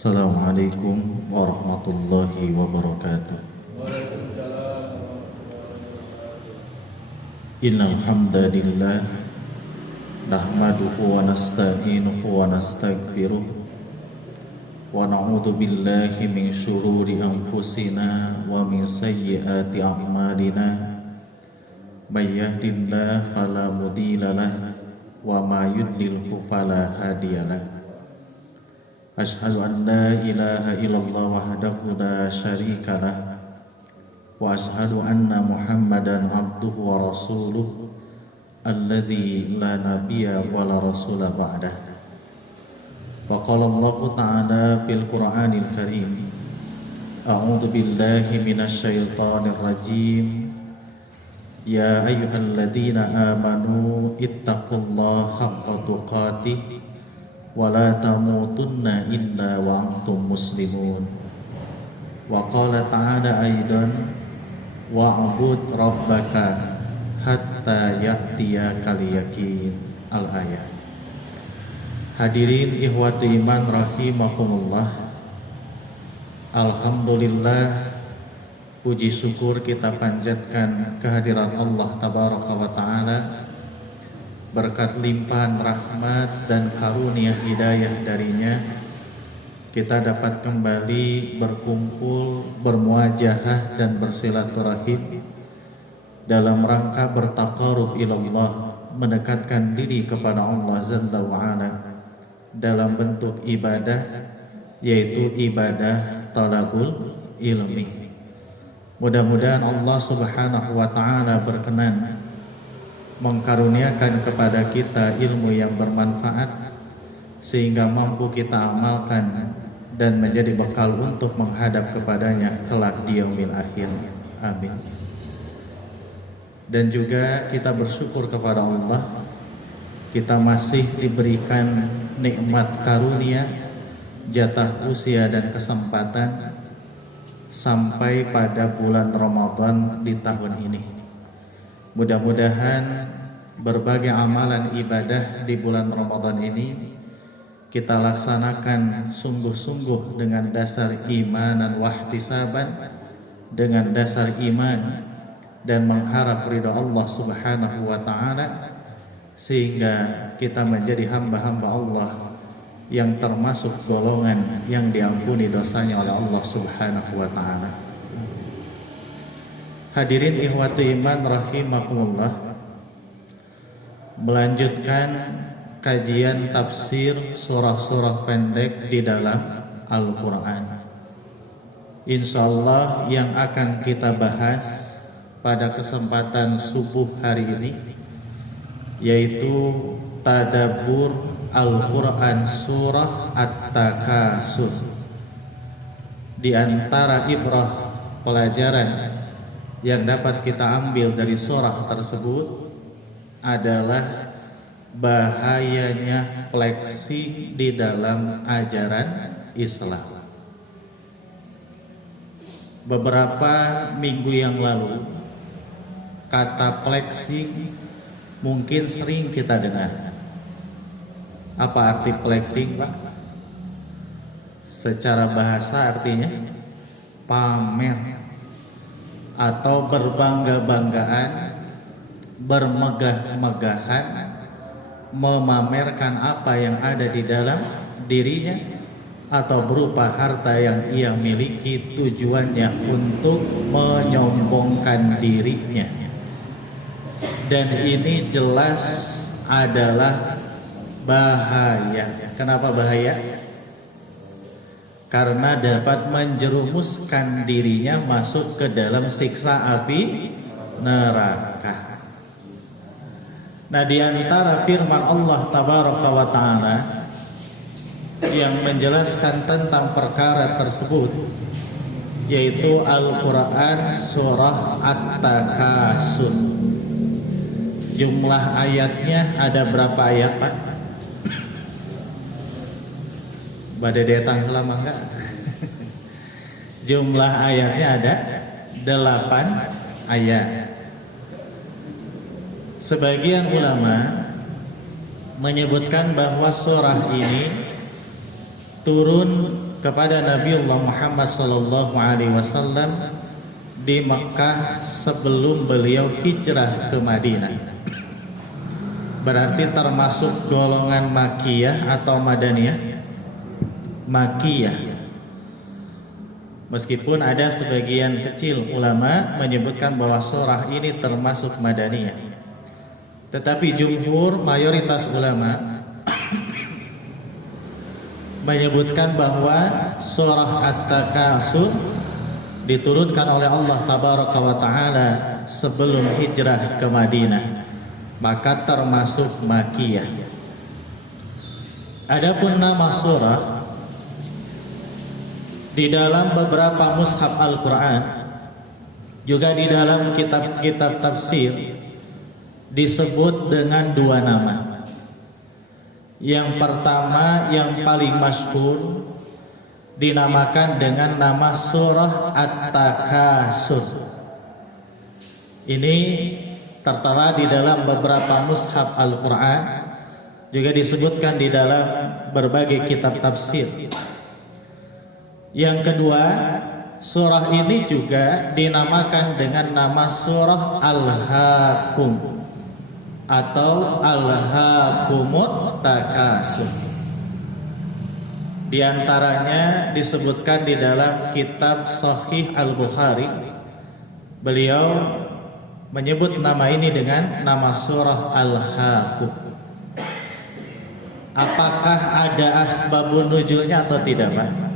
Assalamualaikum warahmatullahi wabarakatuh. Innal hamdalillah nahmaduhu wa nasta'inuhu wa nastaghfiruh wa na'udzu billahi min syururi anfusina wa min sayyiati a'malina. May yahdihillahu fala mudhillalah wa may yudlilhu fala hadiyalah. Asyhadu an la ilaha illallah wahdahu la syarika lah wa asyhadu anna Muhammadan abduhu wa rasuluh alladzi la nabiyya wa la rasula ba'dah. Wa qala Allah ta'ala fil Qur'anil Karim, a'udzu billahi minasy syaithanir rajim. Ya ayyuhalladzina amanu ittaqullaha haqqa tuqatih wa la tamutunna illa wa antum muslimun. Wa qala ta'ala aidan wa'bud rabbaka hatta ya'tiyakal yaqin. Al-ayat. Hadirin ikhwati iman rahimakumullah, alhamdulillah, puji syukur kita panjatkan kehadiran Allah tabaraka wa ta'ala. Berkat limpahan rahmat dan karunia hidayah darinya, kita dapat kembali berkumpul, bermuajahah dan bersilaturahim dalam rangka bertaqarrub ilallah, mendekatkan diri kepada Allah Jalla wa'ala dalam bentuk ibadah, yaitu ibadah talabul ilmi. Mudah-mudahan Allah subhanahu wa ta'ala berkenan mengkaruniakan kepada kita ilmu yang bermanfaat sehingga mampu kita amalkan dan menjadi bekal untuk menghadap kepadanya kelak di yaumil akhir. Amin. Dan juga kita bersyukur kepada Allah, kita masih diberikan nikmat karunia, jatah usia dan kesempatan sampai pada bulan Ramadan di tahun ini. Mudah-mudahan berbagai amalan ibadah di bulan Ramadan ini kita laksanakan sungguh-sungguh dengan dasar iman dan wahtisaban, dengan dasar iman dan mengharap ridha Allah subhanahu wa ta'ala, sehingga kita menjadi hamba-hamba Allah yang termasuk golongan yang diampuni dosanya oleh Allah subhanahu wa ta'ala. Hadirin ikhwati iman rahimakumullah, melanjutkan kajian tafsir surah-surah pendek di dalam Al-Quran. Insyaallah yang akan kita bahas pada kesempatan subuh hari ini yaitu tadabbur Al-Quran surah At-Takasur. Di antara ibrah pelajaran yang dapat kita ambil dari surah tersebut adalah bahayanya fleksi di dalam ajaran Islam. Beberapa minggu yang lalu, kata fleksi mungkin sering kita dengar. Apa arti flexing, Pak? Secara bahasa artinya pamer atau berbangga-banggaan, bermegah-megahan, memamerkan apa yang ada di dalam dirinya atau berupa harta yang ia miliki, tujuannya untuk menyombongkan dirinya. Dan ini jelas adalah bahaya. Kenapa bahaya? Karena dapat menjerumuskan dirinya masuk ke dalam siksa api neraka. Nah, di antara firman Allah tabaraka wa ta'ala yang menjelaskan tentang perkara tersebut yaitu Al-Quran surah At-Takasur. Jumlah ayatnya ada berapa ayat, Pak? Badai datang selama enggak? Jumlah ayatnya ada 8 ayat. Sebagian ulama menyebutkan bahwa surah ini turun kepada Nabiullah Muhammad sallallahu alaihi wasallam di Mekah sebelum beliau hijrah ke Madinah. Berarti termasuk golongan Makkiyah atau Madaniyah? Makkiyah. Meskipun ada sebagian kecil ulama menyebutkan bahwa surah ini termasuk Madaniyah, tetapi jumhur mayoritas ulama menyebutkan bahwa surah At-Takasur diturunkan oleh Allah Tabaraka wa Ta'ala sebelum hijrah ke Madinah, maka termasuk Makkiyah. Adapun nama surah di dalam beberapa mushaf Al-Quran, juga di dalam kitab-kitab tafsir, disebut dengan dua nama. Yang pertama yang paling masyhur dinamakan dengan nama surah At-Takasur. Ini tertera di dalam beberapa mushaf Al-Quran, juga disebutkan di dalam berbagai kitab tafsir. Yang kedua, surah ini juga dinamakan dengan nama surah Al-Hakum atau Al-Hakumut Takasur. Di antaranya disebutkan di dalam kitab Sahih Al-Bukhari, beliau menyebut nama ini dengan nama surah Al-Hakum. Apakah ada asbabun nuzulnya atau tidak, Pak?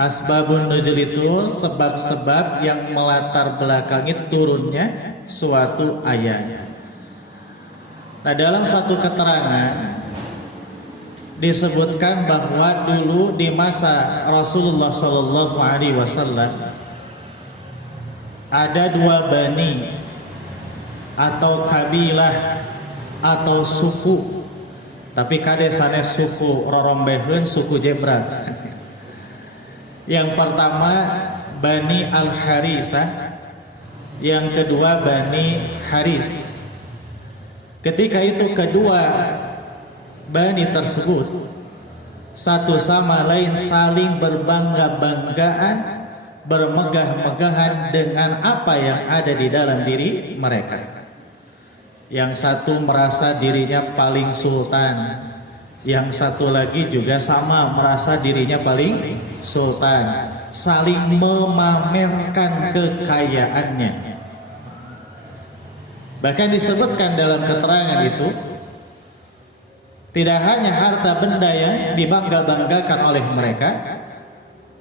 Asbabun nuzul itu sebab-sebab yang melatar belakangi turunnya suatu ayat. Nah, dalam satu keterangan disebutkan bahwa dulu di masa Rasulullah Shallallahu Alaihi Wasallam ada dua bani atau kabilah atau suku, tapi kade sanes suku rorombeheun, suku jebrak. Yang pertama Bani Al-Harisah, yang kedua Bani Haris. Ketika itu kedua bani tersebut satu sama lain saling berbangga-banggaan, bermegah-megahan dengan apa yang ada di dalam diri mereka. Yang satu merasa dirinya paling sultan, yang satu lagi juga sama merasa dirinya paling sultan, saling memamerkan kekayaannya. Bahkan disebutkan dalam keterangan itu, tidak hanya harta benda yang dibangga-banggakan oleh mereka,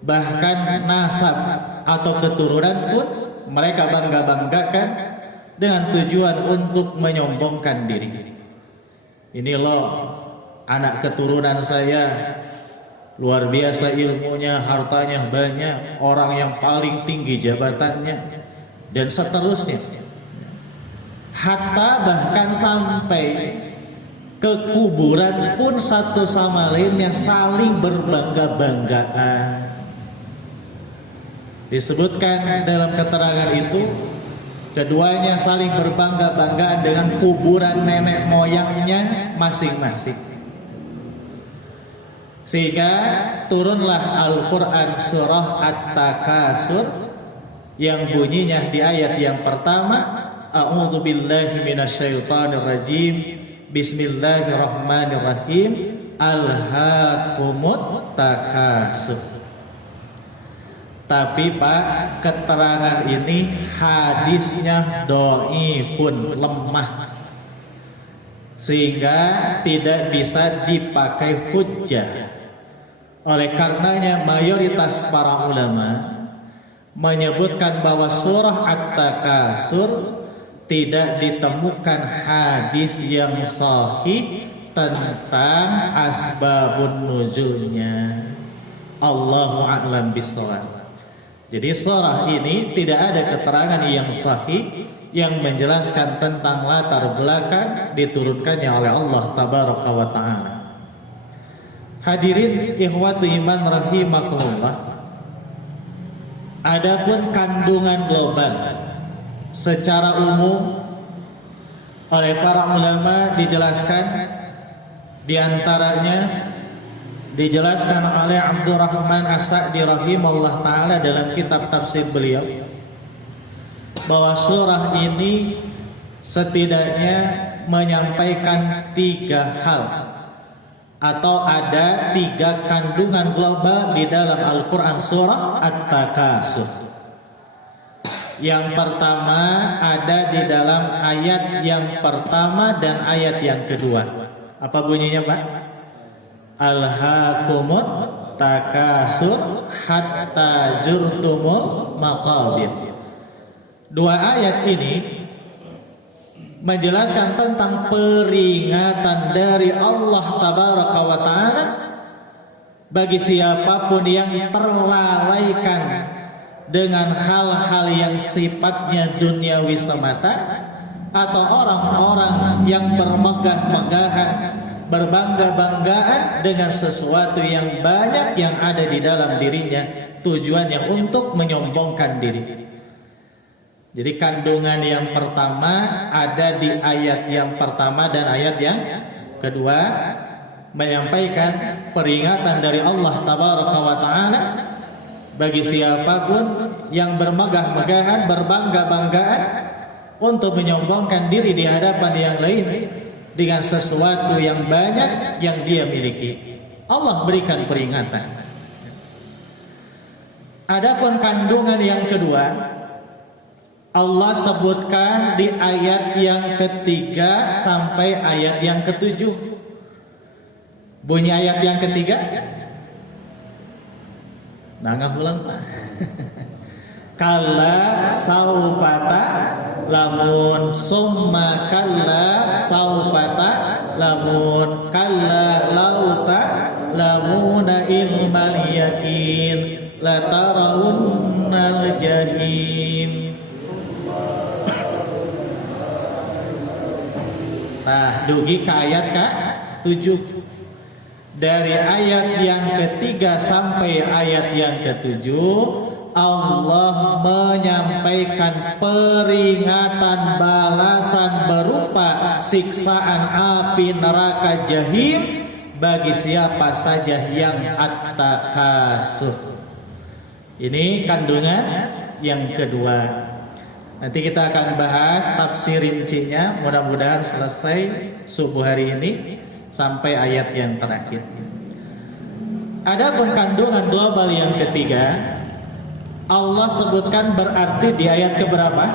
bahkan nasab atau keturunan pun mereka bangga-banggakan dengan tujuan untuk menyombongkan diri. Ini loh anak keturunan saya, luar biasa ilmunya, hartanya banyak, orang yang paling tinggi jabatannya, dan seterusnya. Hatta bahkan sampai ke kuburan pun satu sama lain yang saling berbangga-banggaan. Disebutkan dalam keterangan itu, keduanya saling berbangga-banggaan dengan kuburan nenek moyangnya masing-masing. Sehingga turunlah Al-Quran surah At-Takasur yang bunyinya di ayat yang pertama, A'udzu billahi minasyaitonir rajim, Bismillahirrahmanirrahim, Al-Hakumut Takasur. Tapi Pak, keterangan ini hadisnya dhaifun, lemah, sehingga tidak bisa dipakai hujjah. Oleh karenanya mayoritas para ulama menyebutkan bahwa surah At-Takasur tidak ditemukan hadis yang sahih tentang asbabun nuzulnya. Allahu a'lam bishawab. Jadi surah ini tidak ada keterangan yang sahih yang menjelaskan tentang latar belakang diturunkannya oleh Allah Tabaraka wa Ta'ala. Hadirin ikhwatu iman rahimakumullah, adapun kandungan global secara umum oleh para ulama dijelaskan, diantaranya dijelaskan oleh Abdurrahman As-Sa'di rahimahullah ta'ala dalam kitab tafsir beliau bahwa surah ini setidaknya menyampaikan 3 hal atau ada 3 kandungan global di dalam Al-Quran surah At-Takasur. Yang pertama ada di dalam ayat yang pertama dan ayat yang kedua. Apa bunyinya, Pak? Alhaakumut takasur hatta zurtumul maqabir. 2 ayat ini menjelaskan tentang peringatan dari Allah tabaraka wa ta'ala bagi siapapun yang terlalaikan dengan hal-hal yang sifatnya duniawi semata, atau orang-orang yang bermegah-megahan, berbangga-banggaan dengan sesuatu yang banyak yang ada di dalam dirinya, tujuannya untuk menyombongkan diri. Jadi kandungan yang pertama ada di ayat yang pertama dan ayat yang kedua, menyampaikan peringatan dari Allah tabaraka wa ta'ala bagi siapapun yang bermegah-megahan, berbangga-banggaan untuk menyombongkan diri di hadapan yang lain dengan sesuatu yang banyak yang dia miliki. Allah berikan peringatan. Adapun kandungan yang kedua, Allah sebutkan di ayat yang ketiga sampai ayat yang ketujuh. Bunyi ayat yang ketiga, nangah ulang Pak. Kalla saufata lamun, summa kalla saufata lamun, kalla lauta lamuna ilmal yakin latarawunnal jahim. Nah, dugi ke ayat ke-7. Dari ayat yang ketiga sampai ayat yang ke-7, Allah menyampaikan peringatan balasan berupa siksaan api neraka jahim bagi siapa saja yang at-takasur. Ini kandungan yang kedua. Nanti kita akan bahas tafsir rincinya, mudah-mudahan selesai subuh hari ini sampai ayat yang terakhir. Adapun kandungan global yang ketiga, Allah sebutkan berarti di ayat keberapa?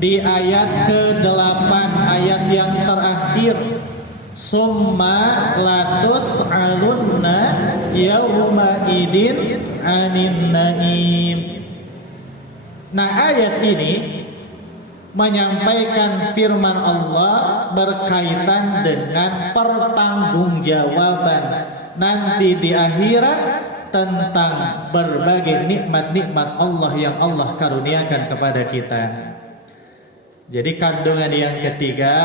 Di ayat ke-8, ayat yang terakhir. Summa latus alunna yawma idin anin naim. Nah, ayat ini menyampaikan firman Allah berkaitan dengan pertanggungjawaban nanti di akhirat tentang berbagai nikmat-nikmat Allah yang Allah karuniakan kepada kita. Jadi kandungan yang ketiga,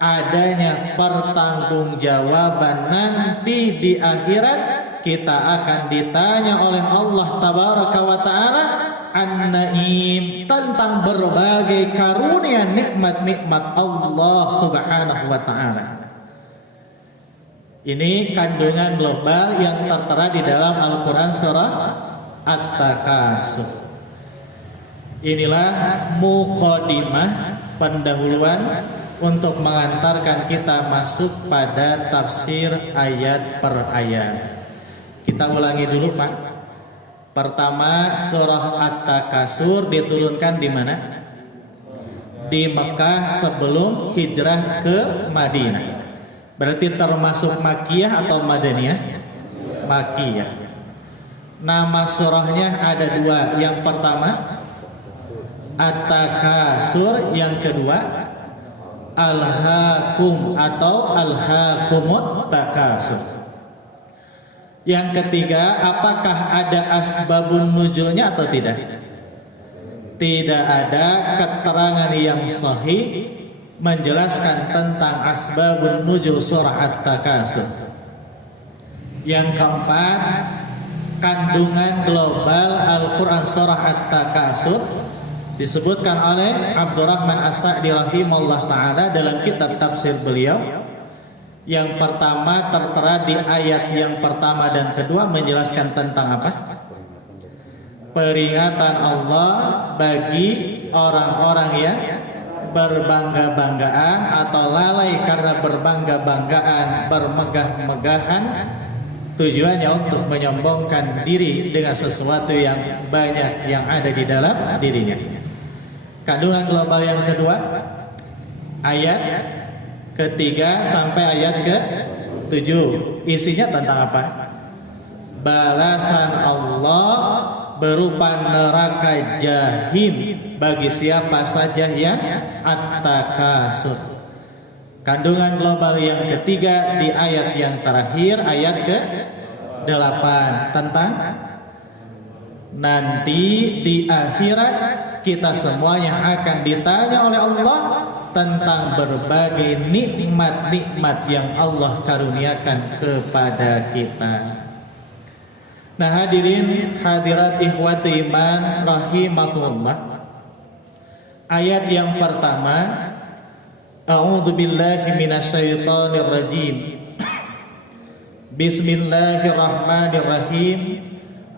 adanya pertanggungjawaban nanti di akhirat. Kita akan ditanya oleh Allah tabaraka wa ta'ala an-naim, tentang berbagai karunia nikmat-nikmat Allah subhanahu wa ta'ala. Ini kandungan global yang tertera di dalam Al-Quran surah At-Takasur. Inilah muqaddimah, pendahuluan untuk mengantarkan kita masuk pada tafsir ayat per ayat. Kita ulangi dulu Pak. Pertama, surah At-Takasur diturunkan di mana? Di Mekah sebelum hijrah ke Madinah. Berarti termasuk Makkiyah atau Madaniyah? Makkiyah. Nama surahnya ada 2. Yang pertama At-Takasur, yang kedua Alhaakum atau Alhaakumut Takasur. Yang ketiga, apakah ada asbabun nuzulnya atau tidak? Tidak ada keterangan yang sahih menjelaskan tentang asbabun nuzul surah At-Takasur. Yang keempat, kandungan global Al-Quran surah At-Takasur disebutkan oleh Abdurrahman As-Sa'di rahimahullah ta'ala dalam kitab tafsir beliau Yang pertama tertera di ayat yang pertama dan kedua menjelaskan tentang apa? Peringatan Allah bagi orang-orang yang berbangga-banggaan atau lalai karena berbangga-banggaan, bermegah-megahan, tujuannya untuk menyombongkan diri dengan sesuatu yang banyak yang ada di dalam dirinya. Kandungan global yang kedua, ayat ketiga sampai ayat ke-7, isinya tentang apa? Balasan Allah berupa neraka jahim bagi siapa saja yang at-takasur. Kandungan global yang ketiga di ayat yang terakhir, ayat ke-8, tentang nanti di akhirat kita semuanya akan ditanya oleh Allah tentang berbagai nikmat-nikmat yang Allah karuniakan kepada kita. Nah, hadirin hadirat ikhwati iman rahimakumullah. Ayat yang pertama, a'udzu billahi minasyaitonir rajim. Bismillahirrahmanirrahim.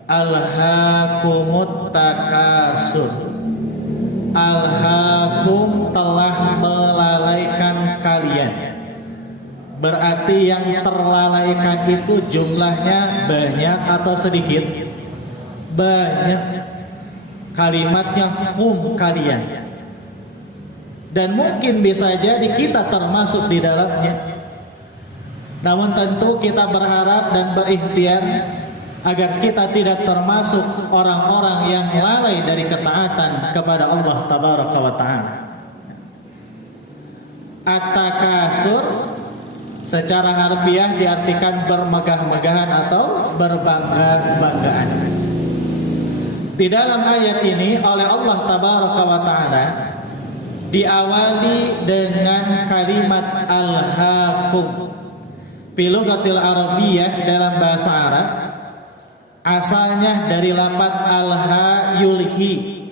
Alhaakumut takasur. Alhaakum telah melalaikan kalian. Berarti yang terlalaikan itu jumlahnya banyak atau sedikit? Banyak. Kalimatnya hum, kalian. Dan mungkin bisa jadi kita termasuk di dalamnya. Namun tentu kita berharap dan berikhtiar agar kita tidak termasuk orang-orang yang lalai dari ketaatan kepada Allah Tabaraka wa Ta'ala. At-takasur secara harfiah diartikan bermegah-megahan atau berbangga-banggaan. Di dalam ayat ini oleh Allah Tabaraka wa Ta'ala diawali dengan kalimat alhaakum. Bilughatil Arabiyyah, dalam bahasa Arab, asalnya dari lafaz alha yulhi,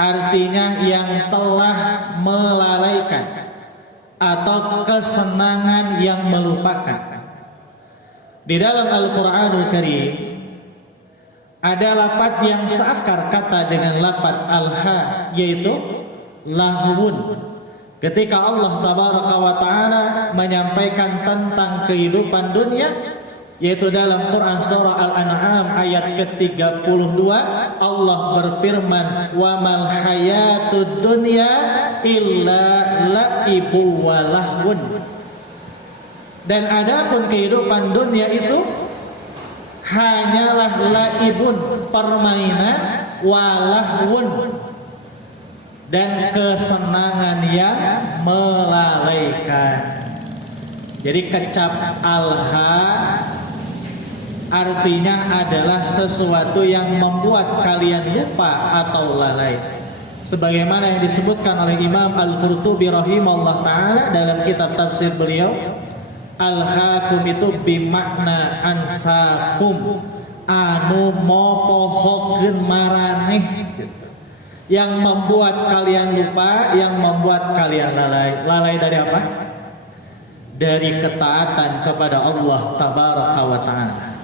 artinya yang telah melalaikan atau kesenangan yang melupakan. Di dalam Al-Qur'anul Karim ada lafaz yang seakar kata dengan lafaz alha, yaitu lahwun. Ketika Allah Tabaraka wa Ta'ala menyampaikan tentang kehidupan dunia, yaitu dalam Quran surah Al-An'am ayat ke-32, Allah berfirman, wa mal hayatud dunya illa laibu wa lahwun. Dan adapun kehidupan dunia itu hanyalah laibun, permainan, wa lahwun, dan kesenangan yang melalaikan. Jadi kecap alha artinya adalah sesuatu yang membuat kalian lupa atau lalai. Sebagaimana yang disebutkan oleh Imam Al-Qurtubi rahimahullah ta'ala dalam kitab tafsir beliau, alhaakum itu bimakna ansakum, anu mopohokeun maraneh, yang membuat kalian lupa, yang membuat kalian lalai. Lalai dari apa? Dari ketaatan kepada Allah Tabaraka wa Ta'ala.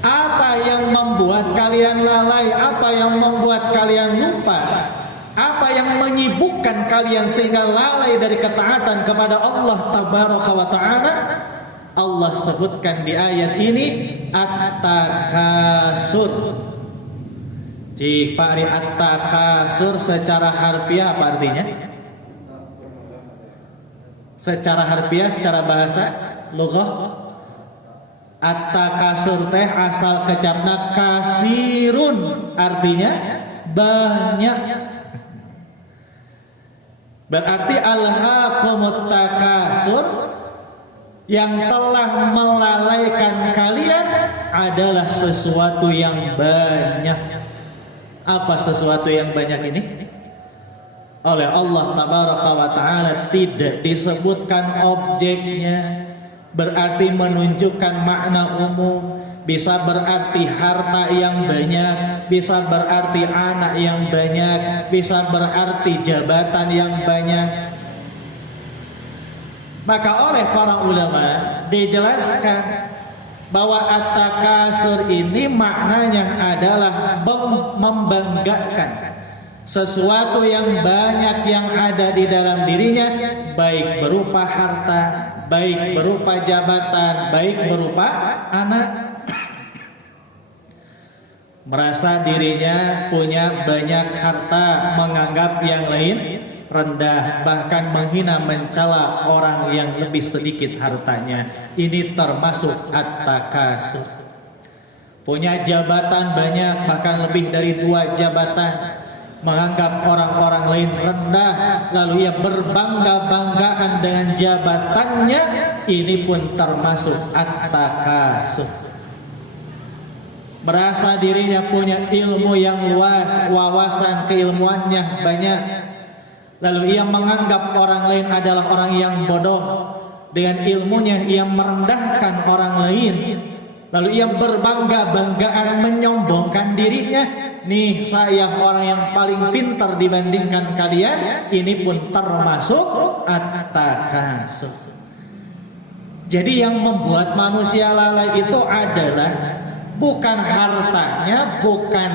Apa yang membuat kalian lalai? Apa yang membuat kalian lupa? Apa yang menyibukkan kalian sehingga lalai dari ketaatan kepada Allah Tabaraka wa Ta'ala? Allah sebutkan di ayat ini at-takasur. Jika at-takasur secara harfiah apa artinya? Secara harfiah, secara bahasa lughah, at-takasur teh asal kecapna kasirun, artinya banyak. Berarti alhaakumut takasur, yang telah melalaikan kalian adalah sesuatu yang banyak. Apa sesuatu yang banyak ini? Oleh Allah Tabaraka wa Ta'ala tidak disebutkan objeknya, berarti menunjukkan makna umum. Bisa berarti harta yang banyak, bisa berarti anak yang banyak, bisa berarti jabatan yang banyak. Maka oleh para ulama dijelaskan bahwa at-takasur ini maknanya adalah membanggakan sesuatu yang banyak yang ada di dalam dirinya, baik berupa harta, baik berupa jabatan, baik berupa anak. Merasa dirinya punya banyak harta, menganggap yang lain rendah, bahkan menghina mencela orang yang lebih sedikit hartanya. Ini termasuk at-takasur. Punya jabatan banyak, bahkan lebih dari 2 jabatan, menganggap orang-orang lain rendah, lalu ia berbangga-banggaan dengan jabatannya. Ini pun termasuk at-takasur. Merasa dirinya punya ilmu yang luas, wawasan keilmuannya banyak, lalu ia menganggap orang lain adalah orang yang bodoh. Dengan ilmunya ia merendahkan orang lain, lalu ia berbangga-banggaan, menyombongkan dirinya. Nih, saya orang yang paling pintar dibandingkan kalian. Ini pun termasuk at-takasur. Jadi yang membuat manusia lalai itu adalah bukan hartanya, bukan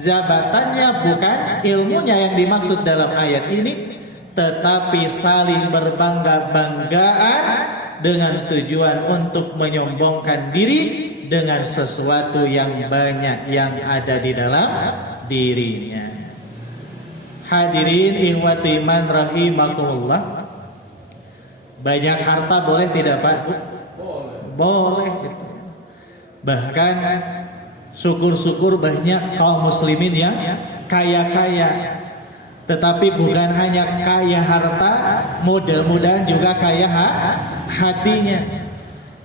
jabatannya, bukan ilmunya yang dimaksud dalam ayat ini, tetapi saling berbangga-banggaan dengan tujuan untuk menyombongkan diri dengan sesuatu yang banyak yang ada di dalam dirinya. Hadirin ikhwati iman rahimakumullah. Banyak harta boleh tidak Pak? Boleh gitu. Bahkan syukur-syukur banyak kaum muslimin yang kaya-kaya. Tetapi bukan hanya kaya harta, mudah-mudahan juga kaya hatinya.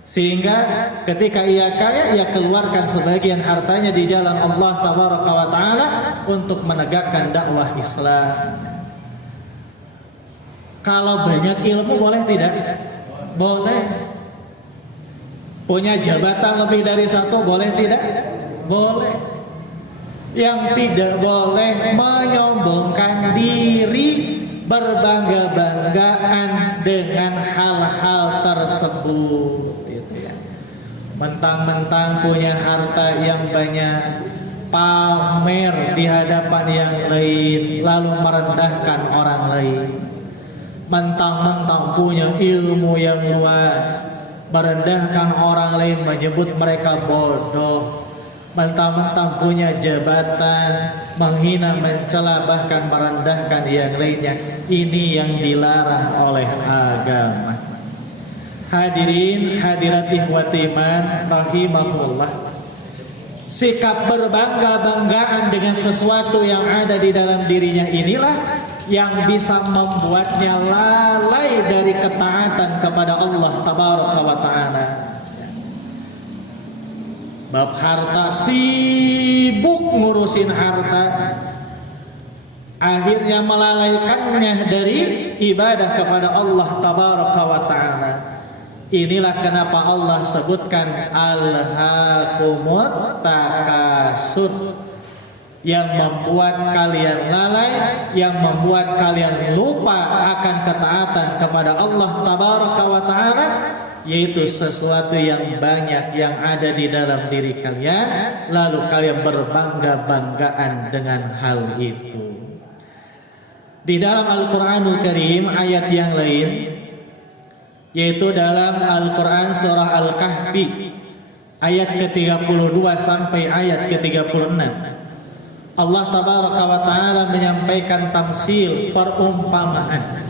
Sehingga ketika ia kaya, ia keluarkan sebagian hartanya di jalan Allah Tabaraka wa Ta'ala untuk menegakkan dakwah Islam. Kalau banyak ilmu boleh tidak? Boleh. Punya jabatan lebih dari 1 boleh tidak? Boleh. Yang tidak boleh menyombongkan diri, berbangga-banggaan dengan hal-hal tersebut, gitu ya. Mentang-mentang punya harta yang banyak, pamer di hadapan yang lain, lalu merendahkan orang lain. Mentang-mentang punya ilmu yang luas, merendahkan orang lain, menyebut mereka bodoh. Mentang-mentang punya jabatan, menghina, mencela, bahkan merendahkan yang lainnya. Ini yang dilarang oleh agama. Hadirin hadirat ikhwati iman rahimakumullah. Sikap berbangga-banggaan dengan sesuatu yang ada di dalam dirinya inilah yang bisa membuatnya lalai dari ketaatan kepada Allah Tabaraka wa Ta'ala. Bab harta, sibuk ngurusin harta, akhirnya melalaikannya dari ibadah kepada Allah Tabaraka wa Ta'ala. Inilah kenapa Allah sebutkan alhaakumut takasur, yang membuat kalian lalai, yang membuat kalian lupa akan ketaatan kepada Allah Tabaraka wa Ta'ala, yaitu sesuatu yang banyak yang ada di dalam diri kalian, lalu kalian berbangga-banggaan dengan hal itu. Di dalam Al-Quranul Karim ayat yang lain, yaitu dalam Al-Quran surah Al-Kahfi ayat ke-32 sampai ayat ke-36, Allah Tabaraka wa Ta'ala menyampaikan tamsil, perumpamaan.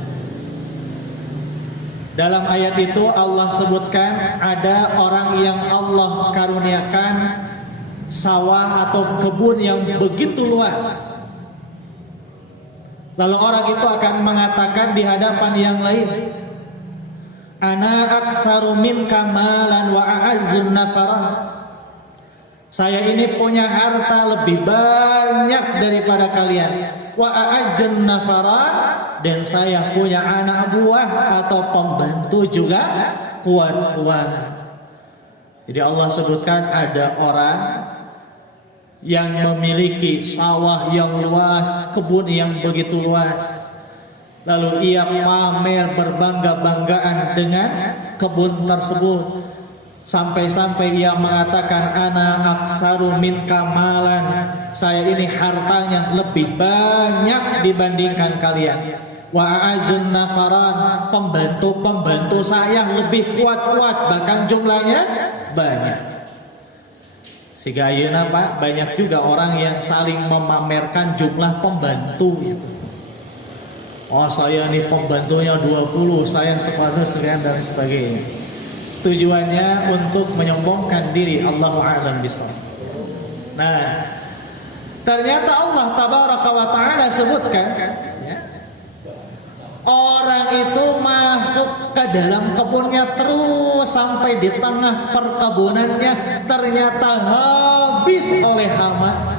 Dalam ayat itu Allah sebutkan ada orang yang Allah karuniakan sawah atau kebun yang begitu luas. Lalu orang itu akan mengatakan di hadapan yang lain, ana aksaru minka malan wa a'azzun nafara. Saya ini punya harta lebih banyak daripada kalian. Wa a'azzun nafara, dan saya punya anak buah atau pembantu juga kuat-kuat. Jadi Allah sebutkan ada orang yang memiliki sawah yang luas, kebun yang begitu luas. Lalu ia pamer berbangga-banggaan dengan kebun tersebut, sampai-sampai ia mengatakan, ana aksaru min kamalan, saya ini hartanya lebih banyak dibandingkan kalian. Wa ajun nafaran, pembantu-pembantu saya lebih kuat-kuat, bahkan jumlahnya banyak. Sehingga ayeuna Pak, banyak juga orang yang saling memamerkan jumlah pembantu itu. Oh, saya nih pembantunya 20, saya sekian dan sebagainya. Tujuannya untuk menyombongkan diri. Allahu a'lam bishawab. Nah, ternyata Allah tabaraka wa ta'ala sebutkan ya, orang itu masuk ke dalam kebunnya terus sampai di tengah perkebunannya ternyata habis oleh hama.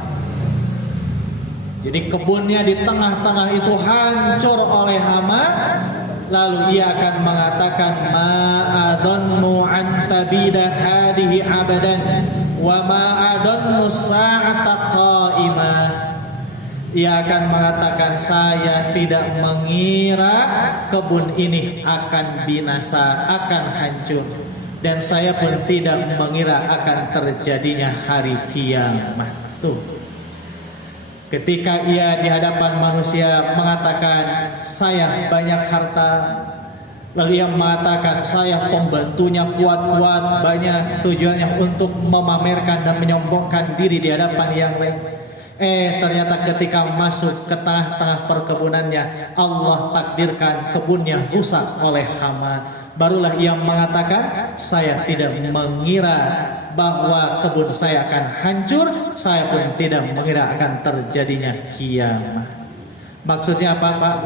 Jadi kebunnya di tengah-tengah itu hancur oleh hama. Lalu ia akan mengatakan, ma'adhannu an tabida hadihi abadan wa ma'adhannu sa'ata qa'imah. Ia akan mengatakan, saya tidak mengira kebun ini akan binasa, akan hancur, dan saya pun tidak mengira akan terjadinya hari kiamat. Tuh, ketika ia di hadapan manusia mengatakan, saya banyak harta, lalu ia mengatakan, saya pembantunya kuat-kuat banyak, tujuannya untuk memamerkan dan menyombongkan diri di hadapan yang lain. Ternyata ketika masuk ke tengah-tengah perkebunannya, Allah takdirkan kebunnya rusak oleh hama. Barulah ia mengatakan, saya tidak mengira bahwa kebun saya akan hancur, saya pun tidak mengira akan terjadinya kiamat. Maksudnya apa Pak?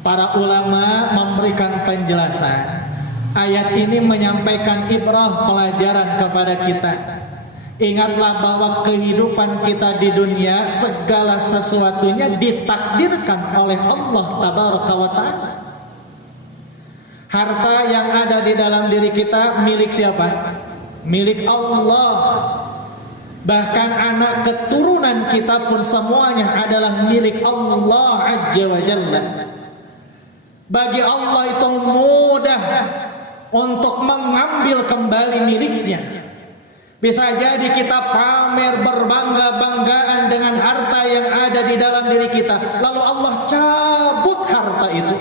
Para ulama memberikan penjelasan. Ayat ini menyampaikan ibrah, pelajaran kepada kita. Ingatlah bahwa kehidupan kita di dunia, segala sesuatunya ditakdirkan oleh Allah tabaraka wa ta'ala. Harta yang ada di dalam diri kita milik siapa? Milik Allah. Bahkan anak keturunan kita pun semuanya adalah milik Allah azza wa jalla. Bagi Allah itu mudah untuk mengambil kembali miliknya. Bisa jadi kita pamer berbangga-banggaan dengan harta yang ada di dalam diri kita, lalu Allah cabut harta itu,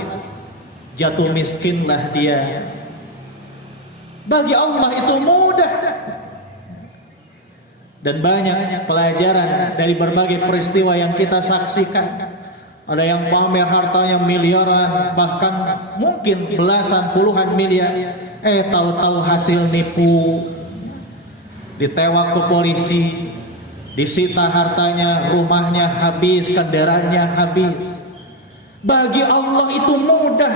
jatuh miskinlah dia. Bagi Allah itu mudah. Dan banyak pelajaran dari berbagai peristiwa yang kita saksikan. Ada yang pamer hartanya miliaran, bahkan mungkin belasan puluhan miliar, tahu-tahu hasil nipu, ditewak ke polisi, disita hartanya, rumahnya habis, kendaraannya habis. Bagi Allah itu mudah,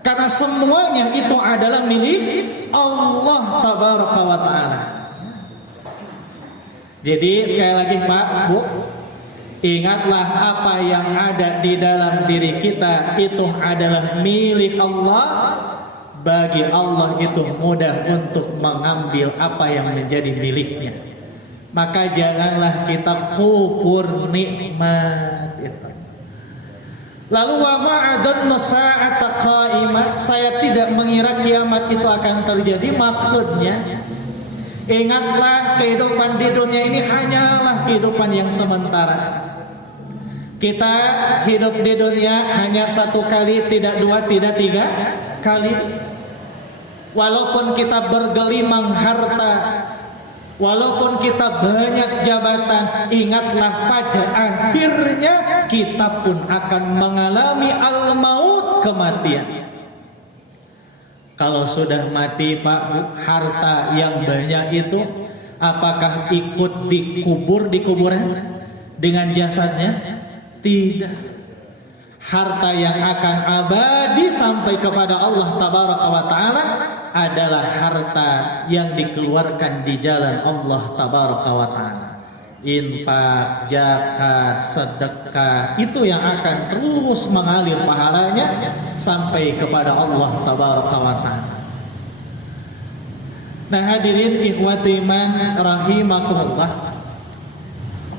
karena semuanya itu adalah milik Allah tabaraka wa ta'ala. Jadi sekali lagi Pak, Bu, ingatlah apa yang ada di dalam diri kita itu adalah milik Allah. Bagi Allah itu mudah untuk mengambil apa yang menjadi miliknya. Maka janganlah kita kufur nikmat itu. Lalu wa ma'adun sa'ata qa'imah, saya tidak mengira kiamat itu akan terjadi. Maksudnya, ingatlah kehidupan di dunia ini hanyalah kehidupan yang sementara. Kita hidup di dunia hanya satu kali, tidak dua, tidak tiga kali. Walaupun kita bergelimang harta, walaupun kita banyak jabatan, ingatlah pada akhirnya kita pun akan mengalami al-maut, kematian. Kalau sudah mati Pak, harta yang banyak itu apakah ikut dikubur di kuburan dengan jasadnya? Tidak. Harta yang akan abadi sampai kepada Allah tabaraka wa ta'ala adalah harta yang dikeluarkan di jalan Allah tabaraka wa ta'ala. Infak, zakat, sedekah, itu yang akan terus mengalir pahalanya sampai kepada Allah tabaraka wa ta'ala. Nah hadirin ikhwati iman rahimakumullah,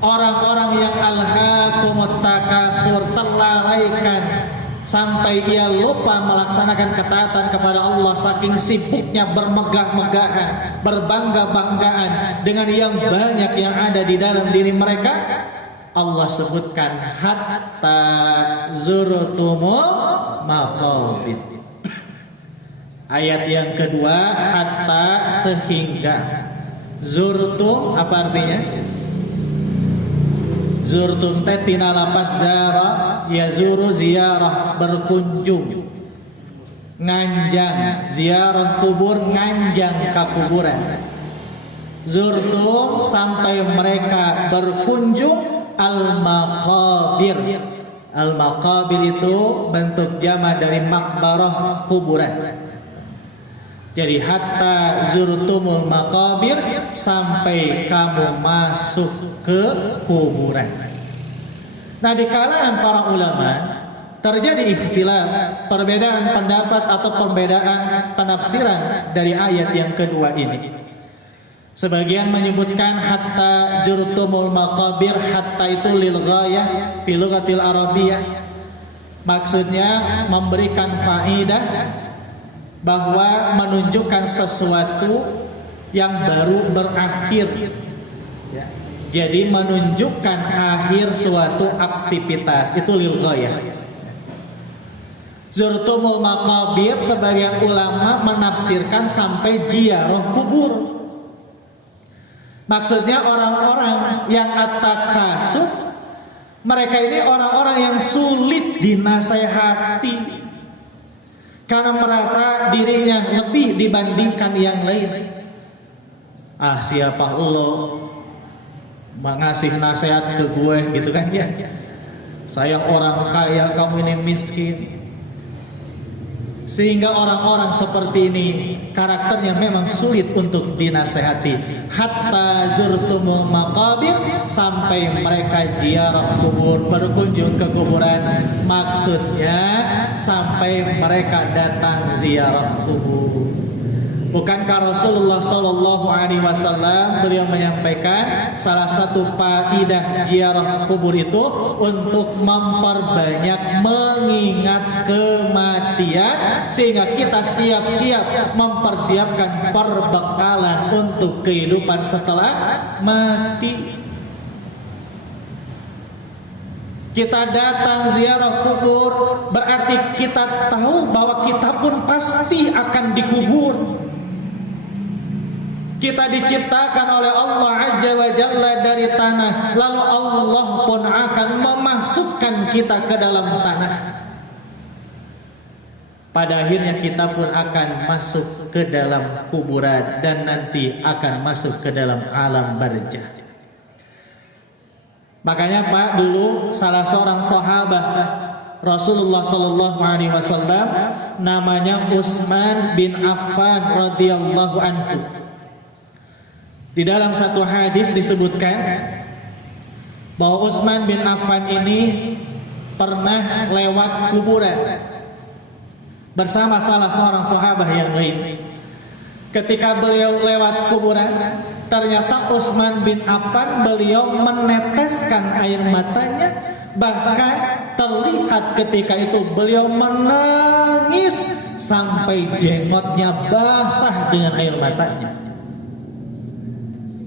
orang-orang yang alhaakumut takasur, terlalaikan sampai ia lupa melaksanakan ketaatan kepada Allah saking sibuknya bermegah-megahan, berbangga-banggaan dengan yang banyak yang ada di dalam diri mereka. Allah sebutkan hatta zurtumul maqabir. Ayat yang kedua, hatta sehingga. Zurtum apa artinya? Zurtum teh tina lapat zara yazuru ziarah, berkunjung, nganjang, ziarah kubur, nganjang ke kuburan. Zurtum sampai mereka berkunjung al-maqabir. Al-maqabir itu bentuk jama dari makbarah, kuburan. Jadi hatta zurtumul maqabir, sampai kamu masuk ke kuburan. Nah, di kalangan para ulama terjadi ikhtilaf, perbedaan pendapat atau perbedaan penafsiran dari ayat yang kedua ini. Sebagian menyebutkan hatta zurtumul maqabir, hatta itu lil ghayah fi lughatil arabiyyah. Maksudnya memberikan faedah bahwa menunjukkan sesuatu yang baru berakhir. Jadi menunjukkan akhir suatu aktivitas, itu lil ghayah. Zurtumul maqabir, sebagian ulama menafsirkan sampai ziarah kubur. Maksudnya orang-orang yang at-takasuf, mereka ini orang-orang yang sulit dinasehati karena merasa dirinya lebih dibandingkan yang lain. Ah, siapa lo mengasih nasihat ke gue gitu kan ya? Saya orang kaya, kamu ini miskin. Sehingga orang-orang seperti ini karakternya memang sulit untuk dinasehati. Hatta zurtumul maqabir, sampai mereka ziarah kubur, berkunjung ke kuburan. Maksudnya sampai mereka datang ziarah kubur. Bukankah Rasulullah Shallallahu Alaihi Wasallam beliau menyampaikan salah satu faidah ziarah kubur itu untuk memperbanyak mengingat kematian, sehingga kita siap-siap mempersiapkan perbekalan untuk kehidupan setelah mati. Kita datang ziarah kubur berarti kita tahu bahwa kita pun pasti akan dikubur. Kita diciptakan oleh Allah Azza wa Jalla dari tanah, lalu Allah pun akan memasukkan kita ke dalam tanah. Pada akhirnya kita pun akan masuk ke dalam kuburan dan nanti akan masuk ke dalam alam barzah. Makanya Pak, dulu salah seorang sahabat Rasulullah Sallallahu Alaihi Wasallam namanya Utsman bin Affan radhiyallahu anhu. Di dalam satu hadis disebutkan bahwa Utsman bin Affan ini pernah lewat kuburan bersama salah seorang sahabat yang lain. Ketika beliau lewat kuburan, ternyata Utsman bin Affan beliau meneteskan air matanya, bahkan terlihat ketika itu beliau menangis sampai jenggotnya basah dengan air matanya.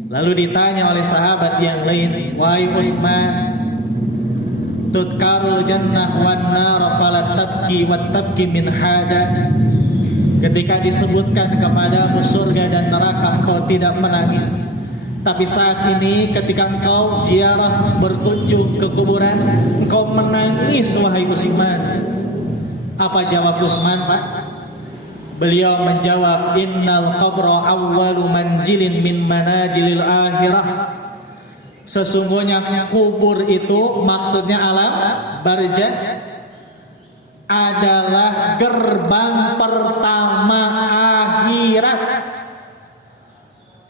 Lalu ditanya oleh sahabat yang lain, "Wahai Utsman, tudkarul jannah wan nar fala tabki wa tabki min hada." Ketika disebutkan kepadamu surga dan neraka, engkau tidak menangis. Tapi saat ini ketika engkau ziarah berkunjung ke kuburan, engkau menangis wahai Utsman. Apa jawab Utsman, Pak? Beliau menjawab, "Innal qabra awwalu manjilin min manajilil akhirah." Sesungguhnya kubur itu maksudnya alam barzah adalah gerbang pertama akhirat.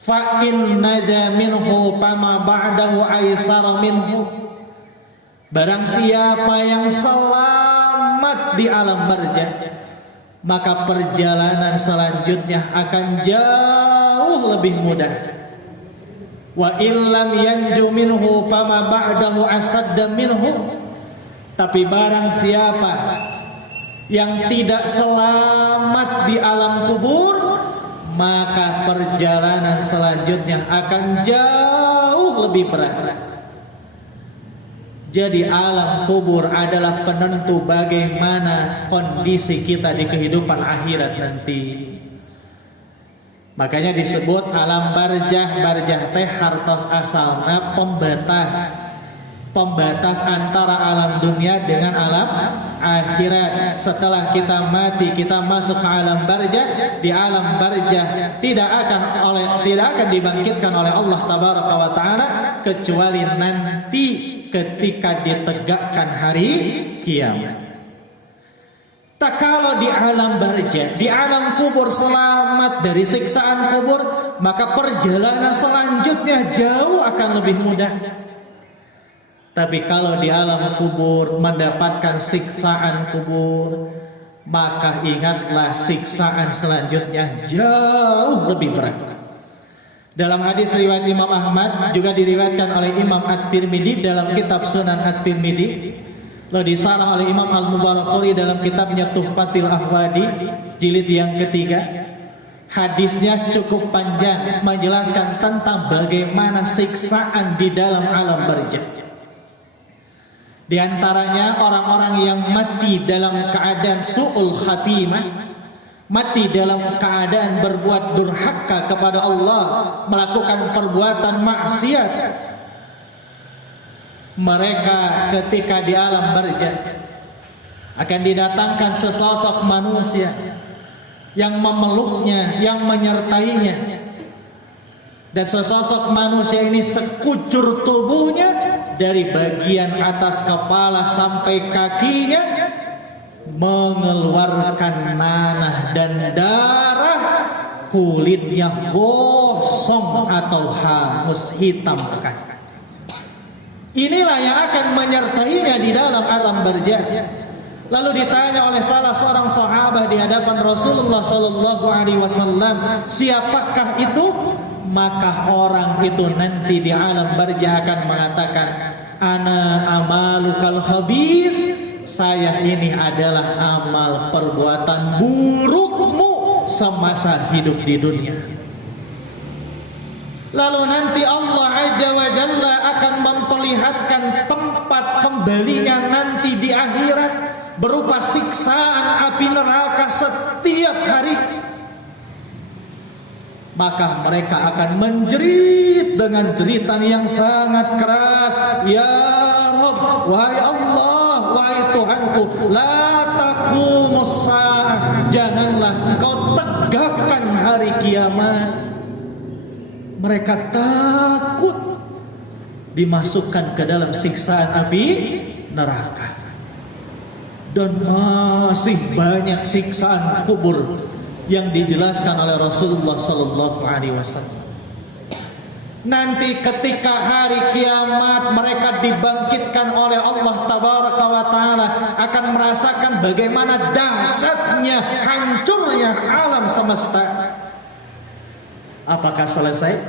Fa in naja minhu fama ba'dahu aisar minhu. Barang siapa yang selamat di alam barzah, maka perjalanan selanjutnya akan jauh lebih mudah. Wa illam yanju minhu fama ba'dahu asadda minhu. Tapi barang siapa yang tidak selamat di alam kubur, maka perjalanan selanjutnya akan jauh lebih berat. Jadi alam kubur adalah penentu bagaimana kondisi kita di kehidupan akhirat nanti. Makanya disebut alam barzah. Barzah teh hartos asalna pembatas antara alam dunia dengan alam akhirat. Setelah kita mati, kita masuk ke alam barzah. Di alam barzah tidak akan dibangkitkan oleh Allah tabaraka wa taala kecuali nanti ketika ditegakkan hari kiamat. Tak kalau di alam barzah, di alam kubur selamat dari siksaan kubur, maka perjalanan selanjutnya jauh akan lebih mudah. Tapi kalau di alam kubur mendapatkan siksaan kubur, maka ingatlah siksaan selanjutnya jauh lebih berat. Dalam hadis riwayat Imam Ahmad, juga diriwayatkan oleh Imam At-Tirmidzi dalam kitab Sunan At-Tirmidzi, lalu disarah oleh Imam Al-Mubarakfuri dalam kitabnya Tuhfatil Ahwadi jilid yang ketiga. Hadisnya cukup panjang menjelaskan tentang bagaimana siksaan di dalam alam barzah. Di antaranya orang-orang yang mati dalam keadaan su'ul khatimah, mati dalam keadaan berbuat durhaka kepada Allah, melakukan perbuatan maksiat. Mereka ketika di alam barzah akan didatangkan sesosok manusia yang memeluknya, yang menyertainya. Dan sesosok manusia ini sekujur tubuhnya dari bagian atas kepala sampai kakinya mengeluarkan nanah dan darah, kulitnya gosong atau hangus hitam pekat. Inilah yang akan menyertainya di dalam alam barzah. Lalu ditanya oleh salah seorang sahabat di hadapan Rasulullah sallallahu alaihi wasallam, siapakah itu? Maka orang itu nanti di alam barzah akan mengatakan, ana amalukal khabis, saya ini adalah amal perbuatan burukmu semasa hidup di dunia. Lalu nanti Allah Azza wa Jalla akan memperlihatkan tempat kembalinya nanti di akhirat berupa siksaan api neraka setiap hari. Maka mereka akan menjerit dengan jeritan yang sangat keras, ya Rabb, wahai Allah, wahai Tuhanku, la taqumus saah, janganlah engkau tegakkan hari kiamat. Mereka takut dimasukkan ke dalam siksaan api neraka. Dan masih banyak siksaan kubur yang dijelaskan oleh Rasulullah sallallahu alaihi wasallam. Nanti ketika hari kiamat mereka dibangkitkan oleh Allah tabaraka wa taala, akan merasakan bagaimana dahsyatnya, hancurnya alam semesta. Apakah selesai?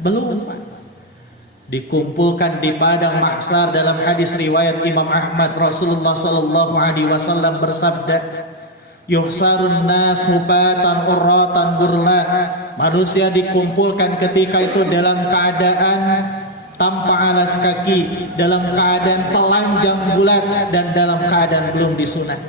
Belum. Dikumpulkan di padang mahsyar. Dalam hadis riwayat Imam Ahmad, Rasulullah sallallahu alaihi wasallam bersabda, yuhsarun nas hufatan urratan gurla. Manusia dikumpulkan ketika itu dalam keadaan tanpa alas kaki, dalam keadaan telanjang bulat, dan dalam keadaan belum disunat.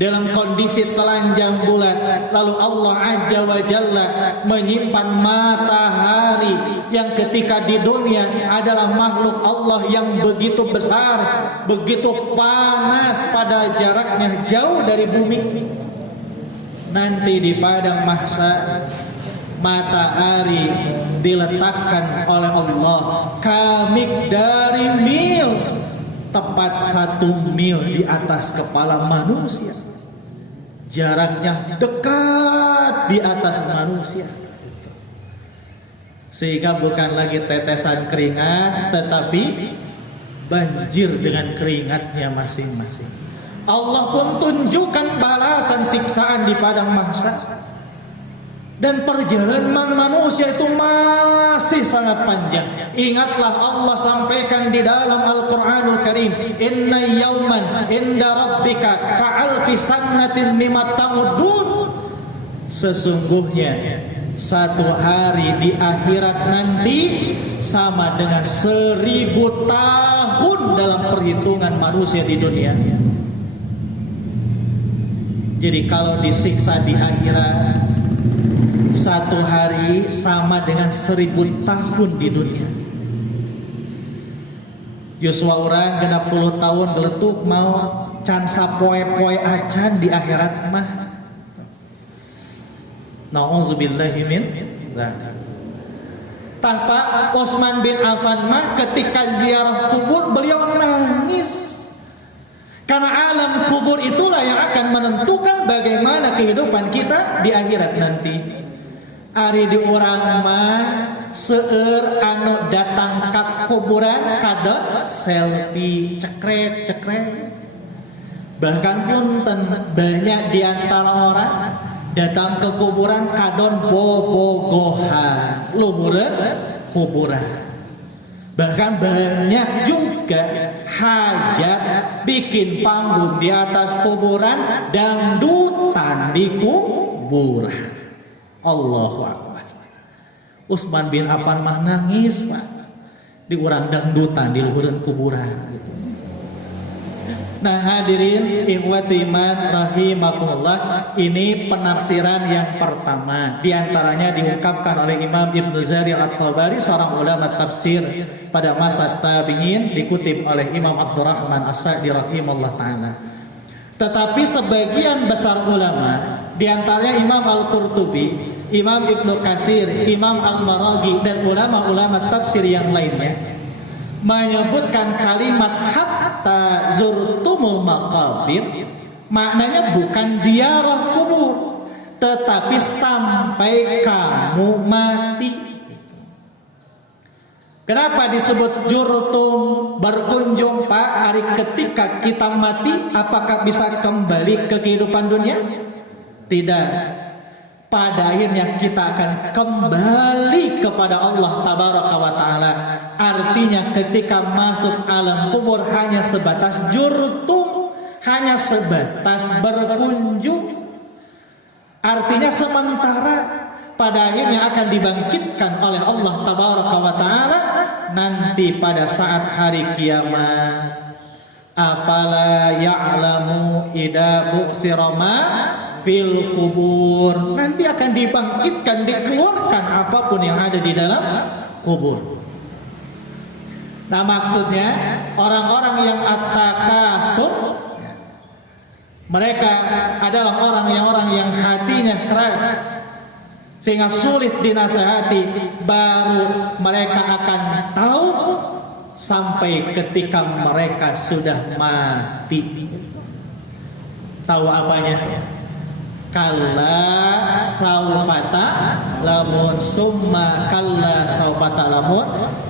Dalam kondisi telanjang bulat, lalu Allah Azza wa Jalla menyimpan matahari yang ketika di dunia adalah makhluk Allah yang begitu besar, begitu panas pada jaraknya jauh dari bumi. Nanti di padang mahsyar matahari diletakkan oleh Allah kamik dari mil, tepat 1 mil di atas kepala manusia. Jaraknya dekat di atas manusia, sehingga bukan lagi tetesan keringat, tetapi banjir dengan keringatnya masing-masing. Allah pun tunjukkan balasan siksaan di padang mahsyar. Dan perjalanan manusia itu masih sangat panjang. Ingatlah Allah sampaikan di dalam Al-Quranul Karim, inna yawman inda rabbika ka'alfi sannatin mimma ta'udun. Sesungguhnya satu hari di akhirat nanti sama dengan 1000 tahun dalam perhitungan manusia di dunia. Jadi kalau disiksa di akhirat, satu hari sama dengan 1000 tahun di dunia. Yuswa orang 60 tahun geletuk mau can sapoe-poe acan di akhirat mah. Nauzubillahi min dzalik. Pak Utsman bin Affan mah ketika ziarah kubur beliau nangis. Karena alam kubur itulah yang akan menentukan bagaimana kehidupan kita di akhirat nanti. Ari di urang mah seueur anu datang ka kuburan kadon selfie cekrek. Bahkan punten banyak di antara orang datang ke kuburan kadon bobogohan luhureun kuburan. Bahkan banyak juga hajat bikin panggung di atas kuburan, dangdutan di kuburan. Allahu Akbar. Utsman bin Affan mah nangis Pak, di urang dangdutan di luhureun kuburan gitu. Nah hadirin ikhwati iman rahimakumullah, ini penafsiran yang pertama. Di antaranya diungkapkan oleh Imam Ibnu Jarir At-Tabari, seorang ulama tafsir pada masa tabi'in, dikutip oleh Imam Abdurrahman As-Sa'di rahimahullah ta'ala. Tetapi sebagian besar ulama, di antaranya Imam Al-Qurtubi, Imam Ibnu Katsir, Imam Al-Maraghi, dan ulama-ulama tafsir yang lainnya menyebutkan kalimat hatta zurtumul maqabir, maknanya bukan ziarah kubur, tetapi sampai kamu mati. Kenapa disebut jurtum, berkunjung Pak? Hari ketika kita mati, apakah bisa kembali ke kehidupan dunia? Tidak. Pada akhirnya kita akan kembali kepada Allah Tabaraka wa Ta'ala. Artinya ketika masuk alam kubur hanya sebatas jurtum, hanya sebatas berkunjung. Artinya sementara, pada akhirnya akan dibangkitkan oleh Allah Tabaraka wa Ta'ala nanti pada saat hari kiamat. Afala ya'lamu idza bu'sira ma fil kubur, nanti akan dibangkitkan, dikeluarkan apapun yang ada di dalam kubur. Nah maksudnya orang-orang yang at-takasur, mereka adalah orang yang hatinya keras sehingga sulit dinasihati, baru mereka akan tahu sampai ketika mereka sudah mati. Tahu apanya? Kalla saufata lamun summa kalla saufata lamun,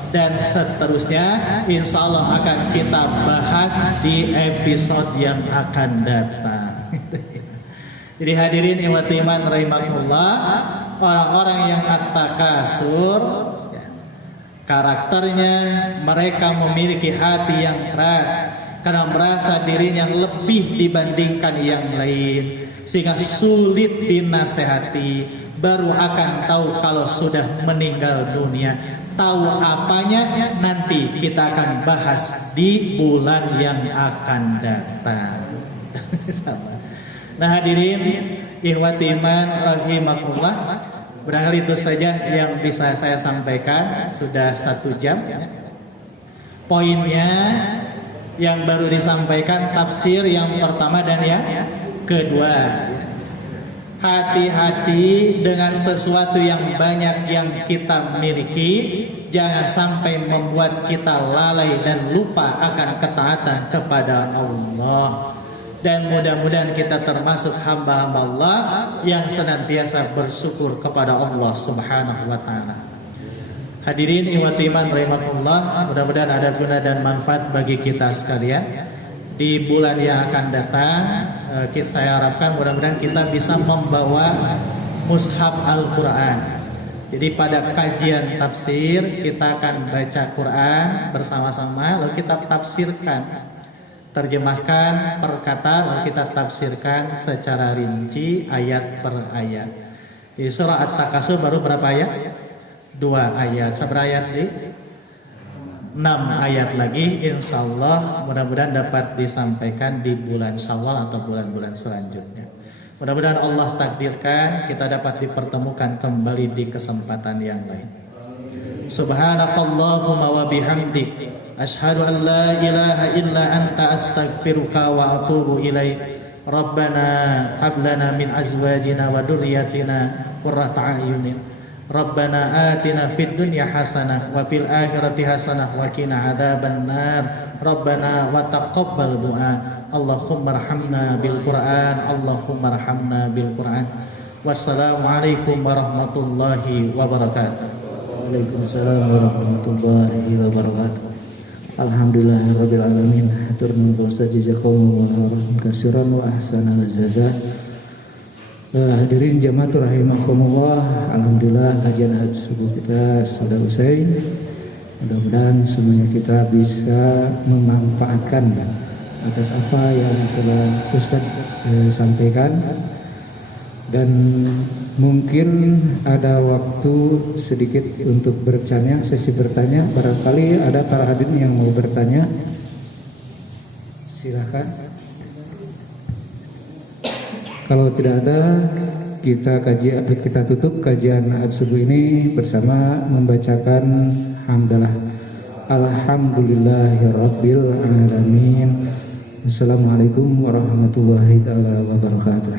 dan seterusnya insya Allah akan kita bahas di episode yang akan datang. Jadi hadirin ikhwati iman rahimakumullah, orang-orang yang at-takasur, karakternya mereka memiliki hati yang keras karena merasa dirinya lebih dibandingkan yang lain, sehingga sulit dinasehati. Baru akan tahu kalau sudah meninggal dunia. Tahu apanya nanti kita akan bahas di bulan yang akan datang. Nah hadirin ikhwati iman rahimakumullah, barangkali itu saja yang bisa saya sampaikan. Sudah 1 jam. Poinnya yang baru disampaikan tafsir yang pertama dan yang kedua. Hati-hati dengan sesuatu yang banyak yang kita miliki, jangan sampai membuat kita lalai dan lupa akan ketaatan kepada Allah. Dan mudah-mudahan kita termasuk hamba-hamba Allah yang senantiasa bersyukur kepada Allah Subhanahu wa Ta'ala. Hadirin ikhwati iman rahimakumullah, mudah-mudahan ada guna dan manfaat bagi kita sekalian. Di bulan yang akan datang, saya harapkan mudah-mudahan kita bisa membawa mushaf Al-Quran. Jadi pada kajian tafsir kita akan baca Quran bersama-sama, lalu kita tafsirkan, terjemahkan per kata, lalu kita tafsirkan secara rinci ayat per ayat. Di surah At-Takasur baru berapa ayat? 2 ayat. Seberapa ayat di? 6 ayat lagi, insya Allah mudah-mudahan dapat disampaikan di bulan Syawal atau bulan-bulan selanjutnya. Mudah-mudahan Allah takdirkan kita dapat dipertemukan kembali di kesempatan yang lain. Subhanakallahumma wa bihamdik, asyhadu an la ilaha illa anta, astaghfiruka wa atubu ilaik. Rabbana hab lana min azwajina wa dhurriyyatina qurrata a'yunin. Rabbana atina fid dunya hasanah wa fil akhirati hasanah wa qina adzaban nar. Rabbana wa taqabbal du'a. Allahumma arhamna bil Qur'an. Allahumma arhamna bil Qur'an. Wassalamualaikum warahmatullahi wabarakatuh. Waalaikumsalam warahmatullahi wabarakatuh. Alhamdulillahirabbil alamin. Hatur nuhun jazakumullahu khairan katsiran wa ahsanal jazaa. Hadirin jamaah rahimakumullah, alhamdulillah kajian subuh kita sudah usai. Mudah-mudahan semuanya kita bisa memanfaatkan atas apa yang telah Ustaz sampaikan, dan mungkin ada waktu sedikit untuk bertanya, sesi bertanya. Barangkali ada para hadirin yang mau bertanya, silahkan. Kalau tidak ada, kita tutup kajian subuh ini bersama membacakan hamdalah. Alhamdulillahirabbil alamin. Assalamualaikum warahmatullahi wabarakatuh.